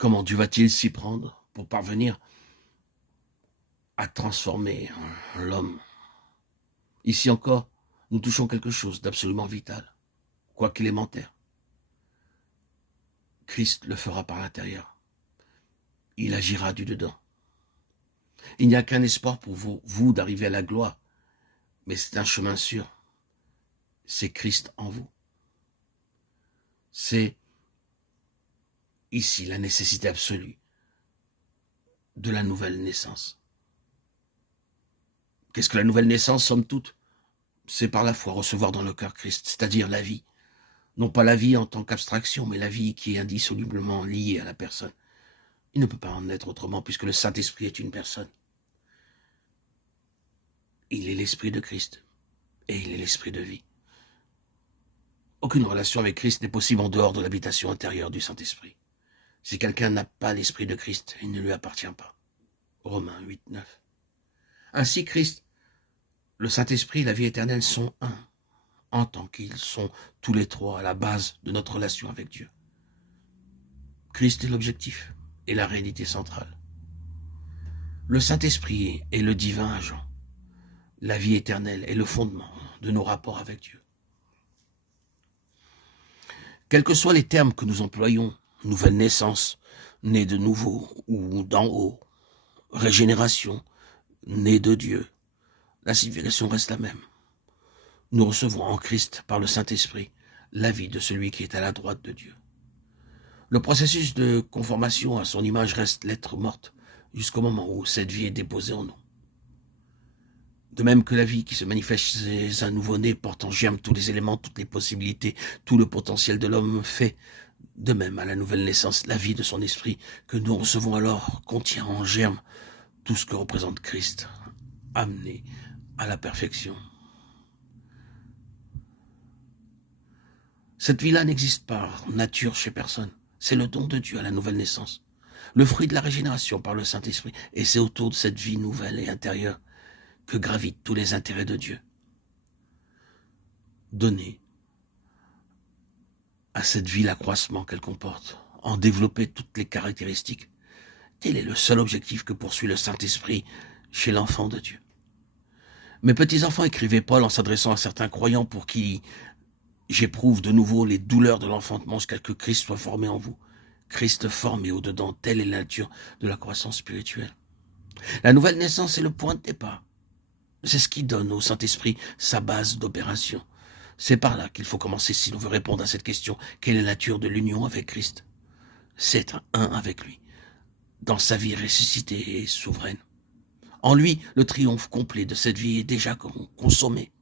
Comment Dieu va-t-il s'y prendre pour parvenir à transformer l'homme? Ici encore, nous touchons quelque chose d'absolument vital, quoique élémentaire. Christ le fera par l'intérieur. Il agira du dedans. Il n'y a qu'un espoir pour vous d'arriver à la gloire, mais c'est un chemin sûr. C'est Christ en vous. C'est ici la nécessité absolue de la nouvelle naissance. Qu'est-ce que la nouvelle naissance, somme toute? C'est par la foi recevoir dans le cœur Christ, c'est-à-dire la vie. Non pas la vie en tant qu'abstraction, mais la vie qui est indissolublement liée à la personne. Il ne peut pas en être autrement, puisque le Saint-Esprit est une personne. Il est l'Esprit de Christ, et il est l'Esprit de vie. Aucune relation avec Christ n'est possible en dehors de l'habitation intérieure du Saint-Esprit. Si quelqu'un n'a pas l'Esprit de Christ, il ne lui appartient pas. Romains 8, 9. Ainsi, Christ, le Saint-Esprit et la vie éternelle sont un, en tant qu'ils sont tous les trois à la base de notre relation avec Dieu. Christ est l'objectif et la réalité centrale. Le Saint-Esprit est le divin agent. La vie éternelle est le fondement de nos rapports avec Dieu. Quels que soient les termes que nous employons, nouvelle naissance, né de nouveau ou d'en haut, régénération, né de Dieu, la signification reste la même. Nous recevons en Christ, par le Saint-Esprit, la vie de celui qui est à la droite de Dieu. Le processus de conformation à son image reste lettre morte jusqu'au moment où cette vie est déposée en nous. De même que la vie qui se manifeste chez un nouveau-né porte en germe tous les éléments, toutes les possibilités, tout le potentiel de l'homme fait. De même, à la nouvelle naissance, la vie de son esprit que nous recevons alors contient en germe tout ce que représente Christ, amené à la perfection. Cette vie-là n'existe par nature chez personne. C'est le don de Dieu à la nouvelle naissance, le fruit de la régénération par le Saint-Esprit. Et c'est autour de cette vie nouvelle et intérieure que gravitent tous les intérêts de Dieu. Donner à cette vie l'accroissement qu'elle comporte, en développer toutes les caractéristiques. Tel est le seul objectif que poursuit le Saint-Esprit chez l'enfant de Dieu. Mes petits-enfants, écrivait Paul en s'adressant à certains croyants pour qui j'éprouve de nouveau les douleurs de l'enfantement jusqu'à ce que Christ soit formé en vous. Christ formé au-dedans, telle est la nature de la croissance spirituelle. La nouvelle naissance est le point de départ. C'est ce qui donne au Saint-Esprit sa base d'opération. C'est par là qu'il faut commencer si l'on veut répondre à cette question. Quelle est la nature de l'union avec Christ? C'est être un avec lui, dans sa vie ressuscitée et souveraine. En lui, le triomphe complet de cette vie est déjà consommé.